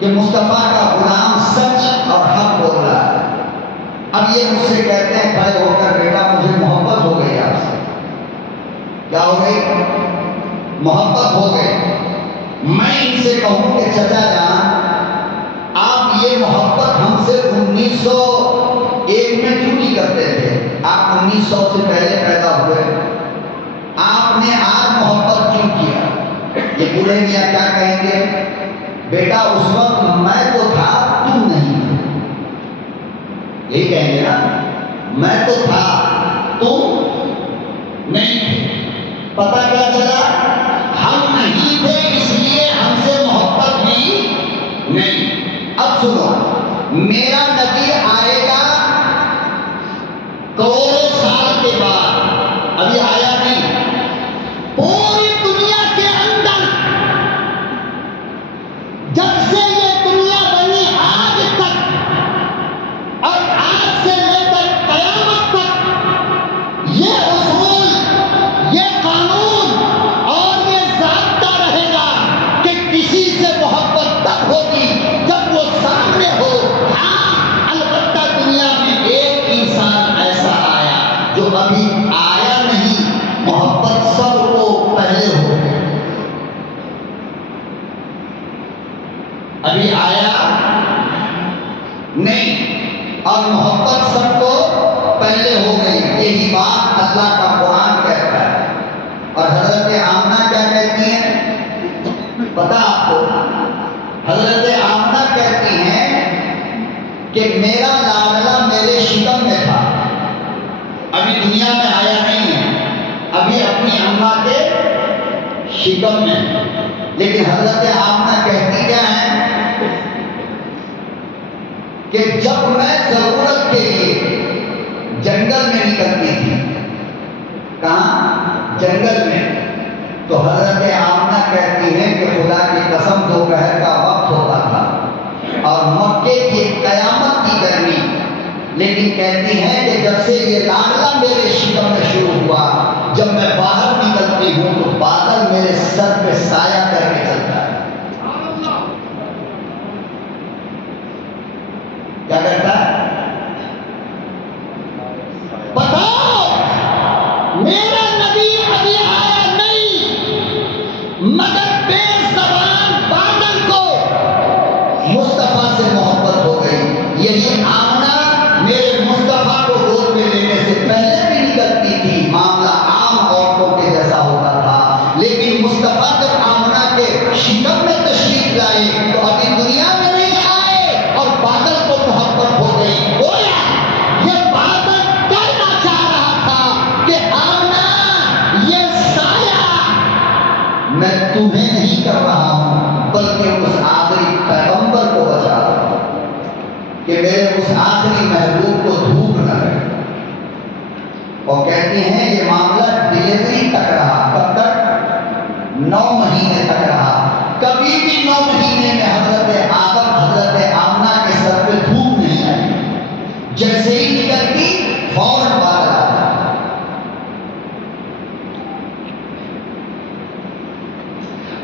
کہ مصطفیٰ کا غلام سچ اور حق بول رہا ہے۔ اب یہ مجھ سے کہتے ہیں کھڑے ہو کر، بیٹا مجھے محبت ہو گئی آپ سے۔ کیا ہو گئی؟ محبت ہو گئی۔ میں ان سے کہوں کہ چچا جان، آپ یہ محبت ہم سے 1901 میں کیوں نہیں کرتے تھے؟ آپ 1900 سے پہلے پیدا ہوئے، آپ نے آج محبت کیوں کیا؟ یہ بوڑھے میاں کیا کہیں گے؟ بیٹا اس وقت میں تو تھا، تم نہیں تھے۔ یہی کہیں گے نا، میں تو تھا، تم نہیں تھے۔ پتہ کیا چلا؟ ہم نہیں تھے اس لیے ہم سے محبت بھی نہیں۔ اب سنو، میرا نبی آئے گا کروڑوں سال کے بعد، ابھی آیا نہیں۔ پوری دنیا کے اندر جب سے یہ دنیا بنی آج تک، اور آج سے لے کر قیامت اللہ کا قرآن کہتا ہے. اور حضرت آمنہ کیا کہتی ہیں پتا آپ کو؟ حضرت آمنہ کہتی ہیں کہ میرا لاڈلا میرے شکم میں تھا، ابھی دنیا میں آیا نہیں ہے، ابھی اپنی اماں کے شکم میں. لیکن حضرت آمنہ کہتی کیا ہے کہ جب میں ضرورت کے لیے جنگل میں نکلتی تھی، کہاں؟ جنگل میں، تو حضرت آمنہ کہتی ہیں کہ خدا کی قسم دوپہر کا وقت ہوتا تھا اور مکے کی قیامت کی گرمی، لیکن کہتی ہیں کہ جب سے یہ لاڈلا میرے شکم میں شروع ہوا، جب میں باہر نکلتی ہوں تو بادل میرے سر پہ سایہ کر کے چلتا ہے. کیا کرتا ہے؟ بتاؤ، میرا نبی ابھی آیا نہیں، مگر بے زبان بادل کو مصطفیٰ سے محبت ہو گئی. یہی آمنہ میرے مصطفیٰ کو گود میں لینے سے پہلے بھی نکلتی تھی، معاملہ عام عورتوں کے جیسا ہوتا تھا، لیکن مصطفیٰ جب آمنہ کے شکم میں تشریف لائے تو ابھی دنیا میں نہیں آئے اور بادل کو محبت ہو گئی. یہ بادل کہنا چاہ رہا تھا کہ آمنہ یہ سایہ میں تمہیں نہیں کر رہا ہوں بلکہ اس آخری پیغمبر کو بچا رہا ہوں کہ میرے اس آخری محبوب کو دھوپ نہ لگے. اور کہتی ہیں یہ معاملہ ڈلیوری تک رہا، کب تک؟ 9 مہینے تک رہا. کبھی بھی 9 مہینے میں حضرت آدم حضرت آمنہ کے سر پہ دھوپ نہیں آئی. جیسے ہی نکلتی فوراً بادل آتا.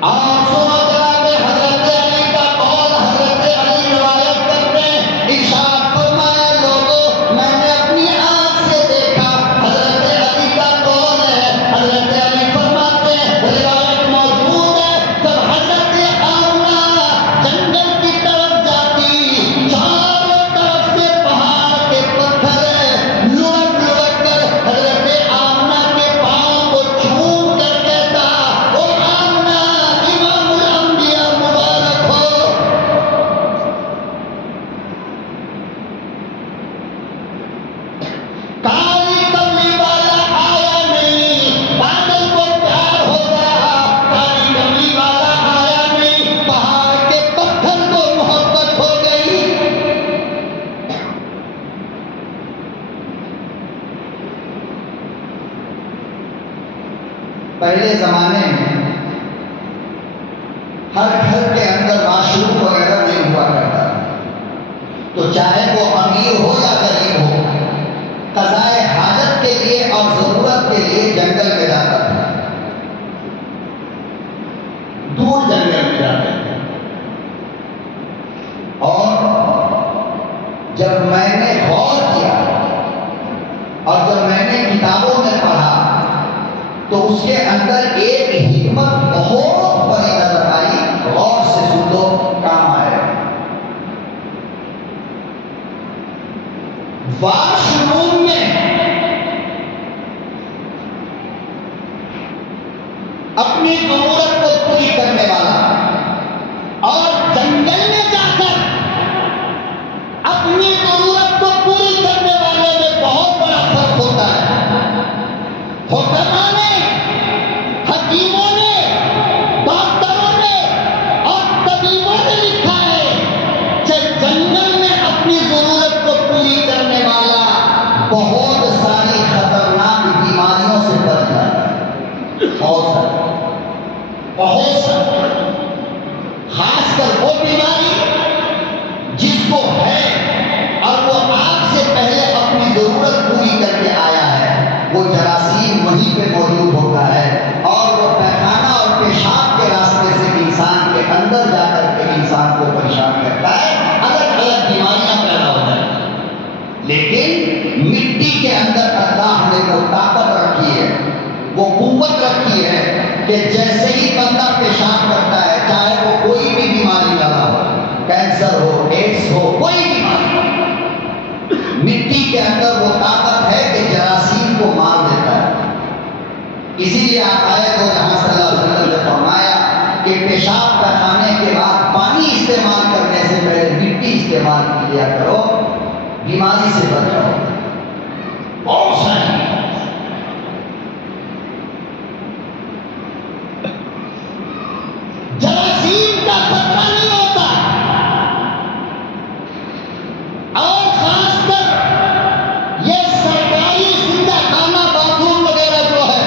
آپ سنو جناب حضرت علی کا قول. حضرت علی روایت کرتے ہیں، ارشاد فرمایا لوگوں میں نے اپنی آنکھ سے دیکھا. حضرت علی کا قول ہے. حضرت علی فرماتے ہیں، روایت موجود ہے، جب حضرت آمنہ جنگل کی طرف جاتی، چاروں طرف سے پہاڑ کے پتھر لڑک لڑک کر حضرت آمنہ کے پاؤں کو چوم کر کہتا، او آمنہ امام الانبیاء مبارک ہو. کالی کملی والا آیا نہیں، بادل کو پیار ہو گیا. کالی کملی والا آیا نہیں، پہاڑ کے پتھر کو محبت ہو گئی. پہلے زمانے میں ہر گھر کے اندر واش روم وغیرہ نہیں ہوا کرتا، تو چاہے وہ امیر ہو یا غریب ہو، قضائے حاجت کے لیے اور ضرورت کے لیے جنگل میں جاتا تھا، دور جنگل میں جاتے تھے. اور جب میں نے غور کیا اور جب میں نے کتابوں میں پڑھا تو اس کے اندر ایک حکمت بہت بڑی نظر آئی. غور سے سن لو، کام آئے. واش روم میں اپنی ضرورت کو پوری کرنے والا اور جنگل میں جا کر اپنی ضرورت کو پوری کرنے والے میں بہت بڑا فرق ہوتا ہے. حکماء نے، حکیموں نے، ڈاکٹروں نے اور طبیبوں نے لکھا ہے کہ جنگل میں اپنی ضرورت کو پوری کرنے والا بہت ساری خطرناک بیماریوں سے بچ جاتا ہے. بہت ساری، خاص کر وہ بیماری جس کو ہے اور وہ آپ سے پہلے اپنی ضرورت پوری کر کے آیا ہے، وہ جراثیم وہیں پہ موجود ہوتا ہے اور وہ پیخانہ اور پیشاب کے راستے سے انسان کے اندر جا کر کے انسان کو پریشان کرتا ہے. الگ الگ بیماریاں پیدا ہو جاتی ہیں. لیکن مٹی کے اندر اللہ نے وہ طاقت رکھی ہے، وہ قوت رکھی ہے کہ جیسے ہی بندہ پیشاب کرتا ہے، چاہے وہ کوئی بھی بیماری والا ہو، کینسر ہو، ایڈس ہو، کوئی بیماری، مٹی کے اندر وہ طاقت ہے کہ جراثیم کو مار دیتا ہے. اسی لیے آقائے دو جہاں صلی اللہ علیہ وسلم نے فرمایا کہ پیشاب کا کھانے کے بعد پانی استعمال کرنے سے پہلے مٹی استعمال کیا کرو، بیماری سے بچ جاؤ۔ بہت ساری جراثیم کا خطرہ نہیں ہوتا، اور خاص کر یہ سرکاری زندہ خانہ باتھ روم وغیرہ جو ہے،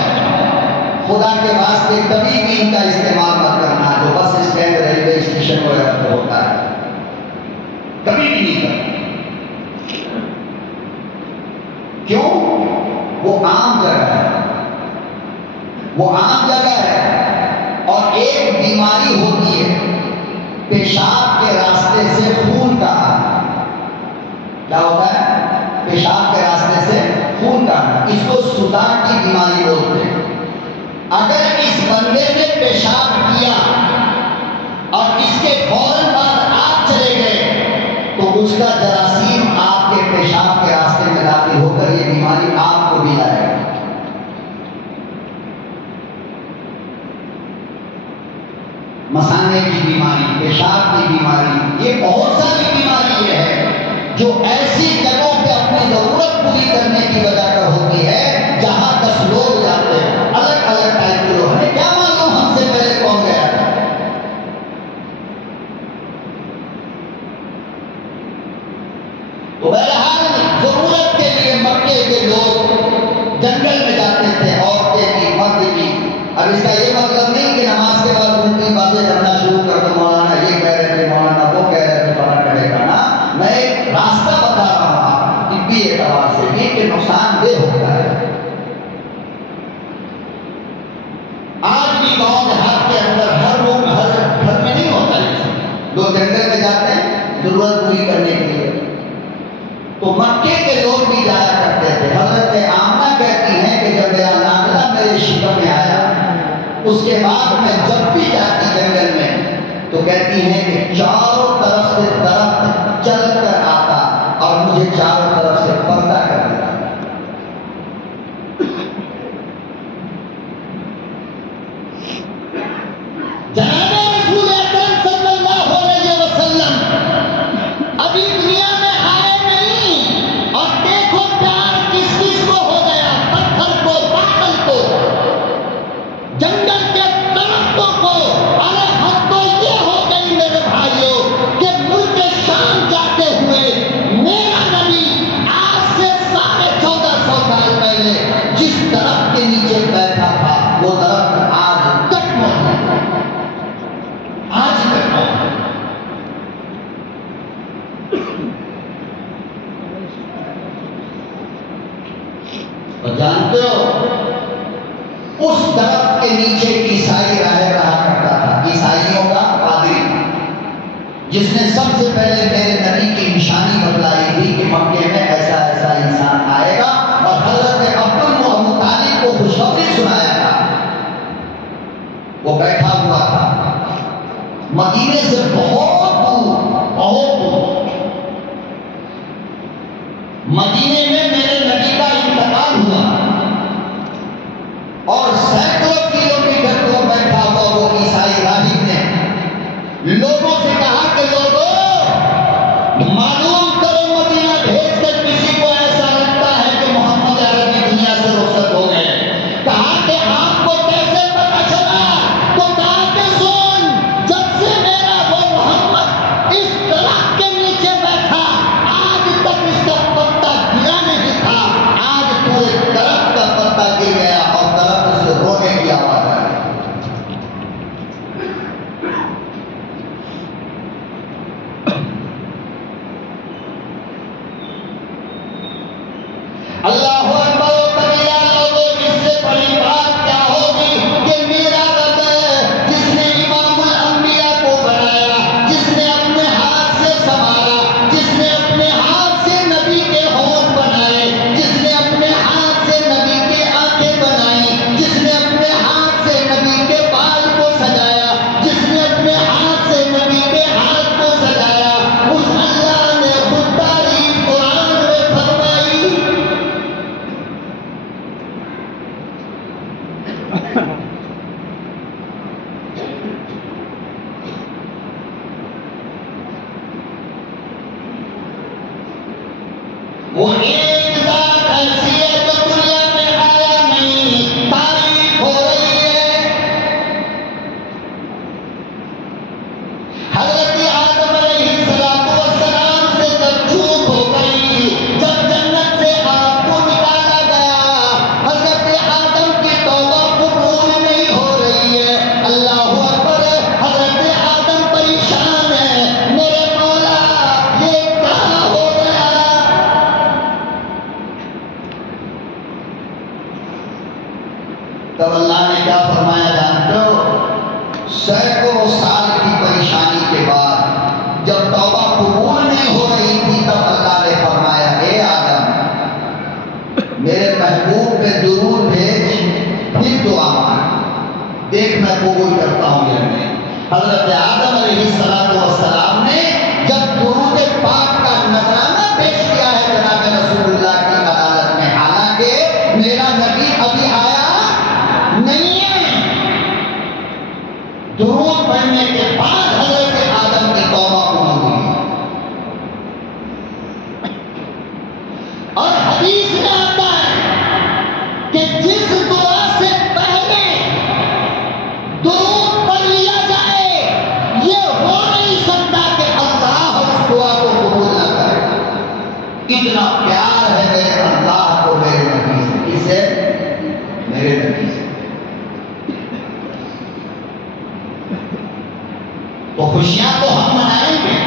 خدا کے واسطے کبھی بھی ان کا استعمال مت کرنا، جو بس اسٹینڈ ریلوے اسٹیشن وغیرہ پہ ہوتا ہے، کبھی بھی نہیں کرنا۔ کیوں؟ وہ عام جگہ ہے، وہ عام جگہ ہے، اور ایک بیماری ہوتی ہے پیشاب کے راستے سے خون کا آنا۔ کیا ہوتا ہے؟ پیشاب کے راستے سے خون کا آنا، اس کو سوزان کی بیماری بولتے ہیں۔ اگر اس بندے نے پیشاب کیا اور اس کے فوراً بعد آپ چلے گئے تو اس کا جراثیم آپ کے پیشاب کے راستے میں داخل ہو کر یہ بیماری آپ کو بھی لائے گا۔ مثانے کی بیماری، پیشاب کی بیماری، یہ بہت ساری بیماری یہ ہے جو ایسی جگہوں پہ اپنی ضرورت پوری کرنے کی وجہ کر ہوتی ہے جہاں 10 لوگ جاتے ہیں، الگ الگ ٹائپ کے لوگ، ہمیں کیا معلوم ہم سے پہلے کون گیا تھا۔ تو بہرحال ضرورت کے لیے مکے کے لوگ جنگل میں جاتے تھے، عورتیں بھی مرد بھی۔ اب اس کا یہ مطلب نہیں کہ نماز کے بعد الٹی باتیں کرنا شروع کر دو، مولانا یہ کہہ رہے تھے، مولانا وہ کہہ رہے تھے، فلاں کرے گا نا۔ میں ایک راستہ بتا رہا ہوں آپ طبی اعتبار سے بھی کہ نقصان دہ ہوتا ہے۔ آج بھی گاؤں دیہات کے اندر ہر لوگ ہر گھر میں نہیں ہوتا ہے، لوگ جنگل میں جاتے ہیں ضرورت پوری کرنے کے لیے۔ تو مکے کے لوگ بھی جایا کرتے تھے۔ حضرت آمنہ کہتی ہیں کہ جب میرا ناقلہ میرے شکم میں آیا، اس کے بعد میں جب بھی جاتی جنگل میں تو کہتی ہیں کہ چاروں طرف سے درخت چل کر آتا اور مجھے چاروں طرف سے پردہ کر دیتا۔ جناب رسول اکرم صلی اللہ علیہ وسلم ابھی دنیا میں آئے نہیں، اور دیکھو پیار کس کس کو ہو گیا، پتھر کو، پاگل کو، جنگل کے درختوں کو۔ ارے حد تو یہ ہو گئی میرے بھائیوں کہ ملک شام جاتے ہوئے میرا نبی آج سے 1450 سال پہلے جس درخت کے نیچے بیٹھا تھا وہ درخت آج تک موجود ہے، آج تک موجود ہے۔ اور جانتے ہو اس درخت کے نیچے عیسائی رہا کرتا تھا، عیسائیوں کا پادری، جس نے سب سے پہلے میرے نبی کی نشانی بتلائی تھی کہ مکے میں ایسا ایسا انسان آئے گا، اور حضرت عبدالمطالب کو خوشخبری سنایا تھا۔ وہ بیٹھا ہوا تھا مدینے سے بہت دور، بہت دور۔ مدینے میں میرے نبی کا انتقال ہوا اور سینکڑوں کلومیٹر دور بیٹھا ہوا وہ عیسائی راہب نے لوگوں سے کہا کہ لوگوں معلوم کرو، مدینہ بھیج کر کسی کو ایسا لگتا ہے کہ محمد عربی دنیا سے رخصت ہو گئے۔ کہا کہ آپ کو کیسے پتا چلا؟ تو کہا کہ سن، جب سے میرا وہ محمد اس درخت کے نیچے بیٹھا آج تک اس کا پتا گرا نہیں تھا، آج پورے درخت کا پتا گر گیا اور درخت سے رونے کی آواز آئی۔ اللہ اکبر و کبیرہ، لوگوں اس سے بڑی بات کیا ہوگی کہ میرا رب جس نے امام الانبیاء کو بنایا، جس نے اپنے ہاتھ سے سنوارا، جس نے اپنے ہاتھ سے نبی کے ہونٹ بنائے، جس نے اپنے ہاتھ سے نبی کی آنکھیں بنائی، جس نے اپنے ہاتھ سے نبی کے بال کو سجایا، جس نے اپنے ہاتھ سے نبی کے ہاتھ کو سجایا، اس اللہ نے خود تعریف قرآن میں فرمائی تب اللہ نے کیا فرمایا جانتے ہو؟ سینکڑوں سال کی پریشانی کے بعد جب توبہ قبول نہیں ہو رہی تھی تب اللہ نے فرمایا اے آدم میرے محبوب پہ درود بھیج پھر دعا مانگ دیکھ میں قبول کرتا ہوں یا نہیں۔ حضرت آدم علیہ السلام نے جب درود پاک کا نذرانہ پیش کیا ہے جناب رسول اللہ کی عدالت میں، حالانکہ میرا نبی ابھی آیا نہیں ہے، درود پڑھنے کے بعد حضرت آدم کی توبہ قبول ہوئی۔ اور حدیث میں آتا ہے کہ جس دعا سے پہلے درود پڑھ لیا جائے یہ ہو نہیں سکتا کہ اللہ اس دعا کو قبول نہ کرے۔ اتنا پیار ہے میرے اللہ کو میرے نبی سے، کسے؟ میرے نبی سے۔ تو خوشیاں تو ہم منائیں گے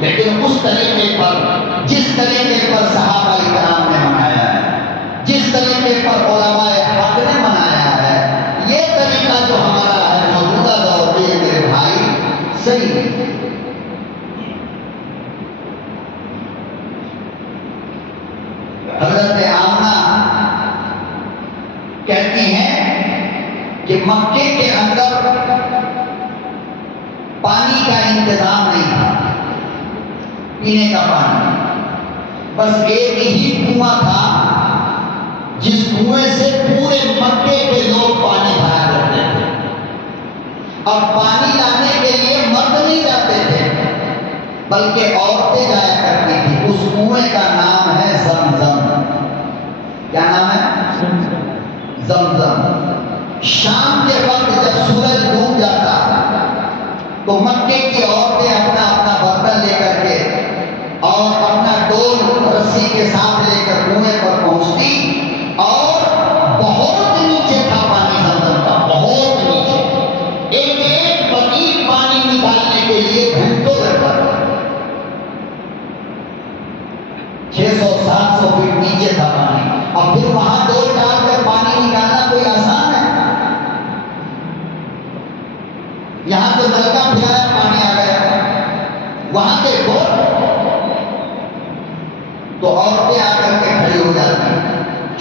لیکن اس طریقے پر جس طریقے پر صحابہ کرام نے منایا ہے، جس طریقے پر علماء حق نے منایا ہے، یہ طریقہ جو ہمارا ہے موجودہ دور میں میرے بھائی صحیح نہیں۔ حضرت آمنہ کہتی ہیں کہ مکے کے اندر پانی کا انتظام نہیں تھا، پینے کا پانی، بس ایک ہی کنواں تھا جس کنویں سے پورے مکے کے لوگ پانی بھرا کرتے تھے، اور پانی لانے کے لیے مرد نہیں جاتے تھے بلکہ عورتیں جایا کرتی تھی۔ اس کنویں کا نام ہے زمزم۔ کیا نام ہے؟ زمزم۔ شام کے وقت جب سورج ڈوب جاتا تو مکے کی عورتیں اپنا اپنا برتن لے کر کے اور اپنا ڈول رسی کے ساتھ لے کر کنویں پر پہنچتی، اور بہت نیچے تھا پانی زمزم کا، بہت نیچے، ایک ایک بکیٹ پانی نکالنے کے لیے گھنٹوں لگتا تھا۔ 600-700 فٹ نیچے تھا پانی، اور پھر وہاں ڈول ڈال کر پانی نکالنا کوئی آسان ہے؟ یہاں تو نلکا پھرایا پانی آ گیا، وہاں کے ڈول تو عورتیں آ کر کے کھڑی ہو جاتی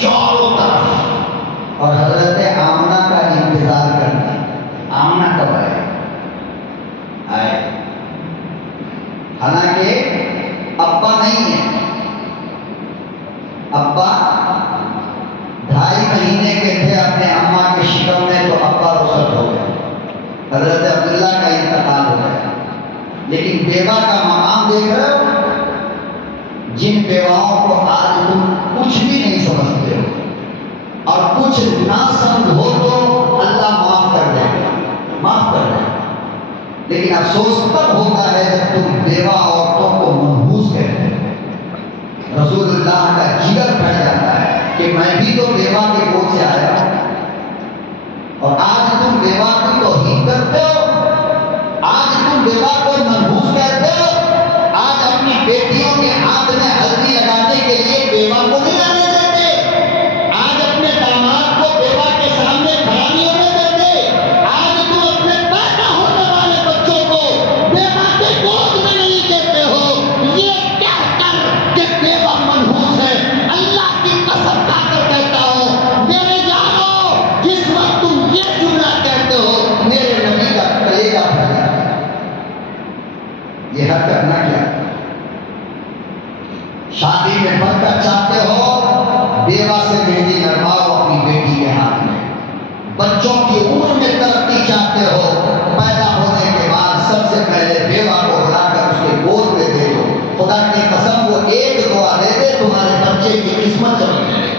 چاروں طرف اور حضرت آمنہ کا انتظار کرتی۔ آمنہ کب آئے؟ حالانکہ ابا نہیں ہے، ابا 2.5 مہینے کے تھے اپنے اماں کے شکم میں تو ابا رخصت ہو گیا، حضرت عبداللہ کا انتقال ہو گیا۔ لیکن بیوہ کا مقام دیکھ رہے ہو؟ جن بیواؤں کو آج تم کچھ بھی نہیں سمجھتے ہو اور کچھ نہ سمجھو تو اللہ معاف کر دے گا، معاف کر دے گا، لیکن افسوس تب ہوتا ہے جب تم بیوہ عورتوں کو منحوس کہتے ہو۔ رسول اللہ کا جگر پھٹ جاتا ہے کہ میں بھی تو بیوہ کے گود سے آیا ہوں، اور آج تم بیوہ کی توہین کرتے ہو، آج تم بیوہ کو منحوس کہتے ہو، آج اپنی بیٹیوں کے ہاتھ میں ہلدی لگانے کے لیے بیوہ کو نہیں آنے دیتے، آج اپنے داماد کو بیوہ کے سامنے کھڑا نہیں ہونے دیتے، آج تم اپنے پیدا ہونے والے بچوں کو بیوہ کے گود میں نہیں دیتے ہو، یہ کہہ کر کہ بیوہ منحوس ہے۔ اللہ کی قسم کھا کر کہتا ہوں میرے جانو، جس وقت تم یہ جملہ کہتے ہو میرے نبی کا کلیجہ پھٹ جاتا ہے۔ یہ حق کرنا کیا؟ شادی میں برکت چاہتے ہو، بیوہ سے مہندی لگواؤ اپنی بیٹی کے ہاتھ میں۔ بچوں کی عمر میں ترقی چاہتے ہو، پیدا ہونے کے بعد سب سے پہلے بیوہ کو اڑا کر اس کے گود میں دے دو، خدا کی قسم وہ ایک دعا دے دے تمہارے بچے کی قسمت چمک جائے۔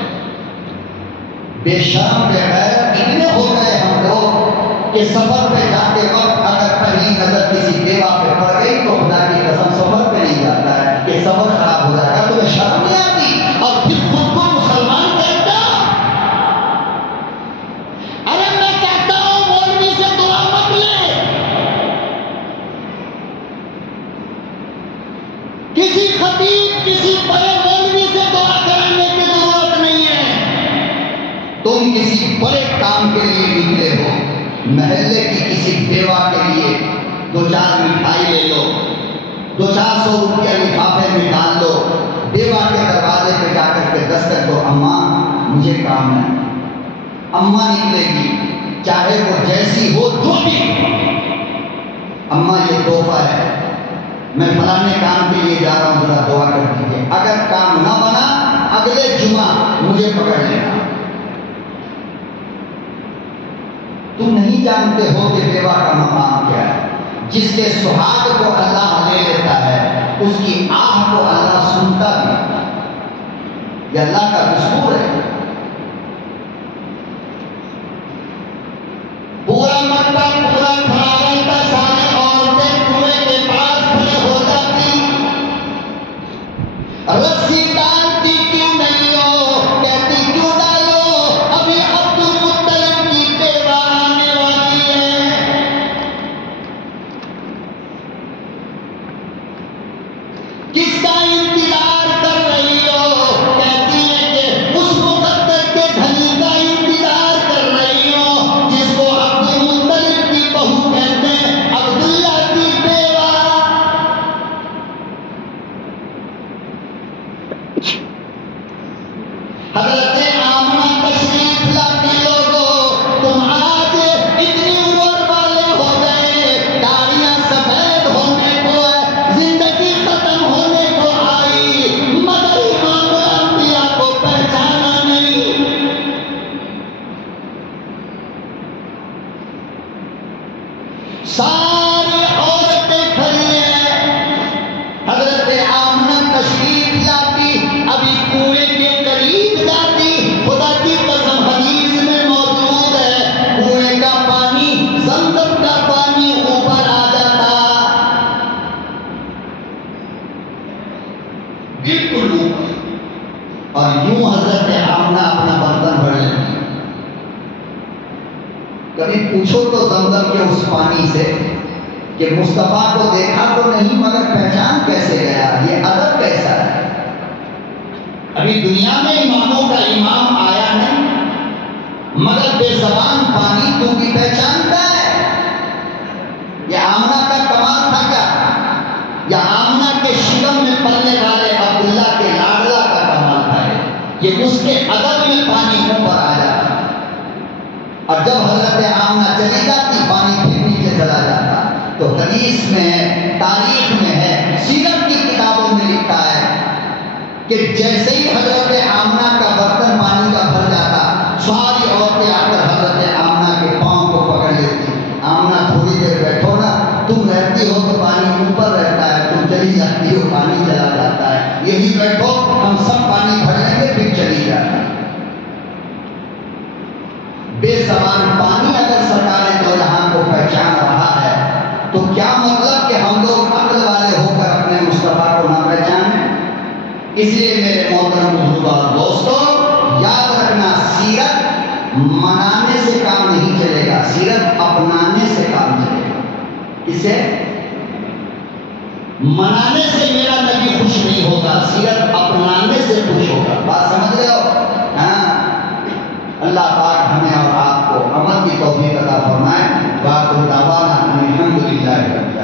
بے شرم بے غیرت اتنے ہو گئے ہم لوگ کہ سفر پہ جاتے وقت اگر پہلی نظر کسی بیوہ پہ پڑ گئی تو خدا کی قسم سفر پہ نہیں جاتا ہے کہ سفر خراب ہو جائے گا۔ تمہیں شرم نہیں آتی؟ اور پھر خود کو مسلمان کہتا ہو؟ ارے میں کہتا ہوں مولوی سے دعا مت لے، کسی خطیب کسی بڑے مولوی سے دعا کرانے کی ضرورت نہیں ہے۔ تم کسی بڑے کام محلے کی کسی بیوہ کے لیے 2-4 مٹھائی لے لو، 200-400 روپیہ لفافے میں ڈال دو، بیوہ کے دروازے پہ جا کر کے دستک دو، اماں مجھے کام ہے۔ اماں نکلے گی، چاہے وہ جیسی ہو جو بھی، اماں یہ تحفہ ہے، میں فلانے کام کے لیے جا رہا ہوں، ذرا دعا کر دیجیے، اگر کام نہ بنا اگلے جمعہ مجھے پکڑ لینا۔ تم نہیں جانتے ہو کہ بیوہ کا مقام کیا ہے۔ جس کے سہاگ کو اللہ لے لیتا ہے اس کی آہ کو اللہ سنتا بھی، یہ اللہ کا دستور ہے۔ پورا مرتبہ پورا کھڑا رہتا، ساری عورتیں کنویں کے پاس کھڑے ہو جاتی، رسی ڈالتی کیوں نہیں ہو، کہتی کیوں ڈالو، ابھی عبد المطلب کی بیوہ آنے والی ہے۔ کس کا انتظار کر رہی ہو، کہتی ہے کہ اس مقدر کے دھنی کا انتظار کر رہی ہو جس کو عبد المطلب کی بہو کہتے ہیں، عبداللہ کی بیوہ۔ حضرت آمنہ تشریف لاتی، لوگوں تم آج اتنی عمر والے ہو گئے، داڑیاں سفید ہونے کو ہے، زندگی ختم ہونے کو آئی، مگر امام الانبیاء کو پہچانا نہیں۔ ساری عورتیں کھڑی ہیں، حضرت آمنہ تشریف لاتی، ابھی کنویں کے قریب جاتی، خدا کی قسم حدیث میں موجود ہے، کنویں کا پانی، زمزم کا پانی اوپر آ جاتا، بالکل اوپر، اور یوں حضرت آمنہ اپنا برتن بھر لیتی۔ کبھی پوچھو تو زمزم کے اس پانی سے کہ مصطفیٰ کو دیکھا تو نہیں مگر پہچان کیسے گیا، یہ ادب کیسا ہے؟ ابھی دنیا میں اماموں کا امام آیا نہیں، مگر بے زبان پانی تو بھی پہچانتا ہے۔ یہ آمنہ کا کمال تھا کیا؟ یا آمنہ کے شکم میں پلنے والے عبداللہ کے لاڈلا کا کمال تھا؟ یہ اس کے ادب میں پانی اوپر آ جاتا، اور جب حضرت آمنہ چلی جاتی پانی پھر نیچے چلا جاتا۔ تو حدیث میں ہے، تاریخ میں ہے، سیرت کی کتابوں میں لکھا ہے کہ جیسے ہی حضرت آمنہ کا برتن پانی کا بھر جاتا، ساری عورتیں آ کر حضرت آمنہ کے پاؤں کو پکڑ لیتی، آمنہ تھوڑی دیر بیٹھو نا، تم رہتی ہو تو پانی اوپر رہتا ہے، تم چلی جاتی ہو پانی چلا جاتا ہے، یہی بیٹھو ہم سب پانی بھر لیں گے پھر چلی جاتا۔ بے زبان پانی اگر سرکار دو جہاں کو پہچان رہا ہے تو کیا مطلب کہ ہم لوگ عقل والے ہو کر اپنے مصطفیٰ کو نہ پہچانیں؟ اس لیے میرے محترم بزرگوں اور دوستوں، یاد رکھنا، سیرت منانے سے کام نہیں چلے گا، سیرت اپنانے سے کام چلے گا۔ اسے منانے سے میرا نبی خوش نہیں ہوگا، سیرت اپنانے سے خوش ہوگا۔ بات سمجھ رہے ہو؟ اللہ پاک ہمیں اور آپ کو عمل کی توفیق عطا فرمائے۔ وآخر دعوانا ان الحمد للہ۔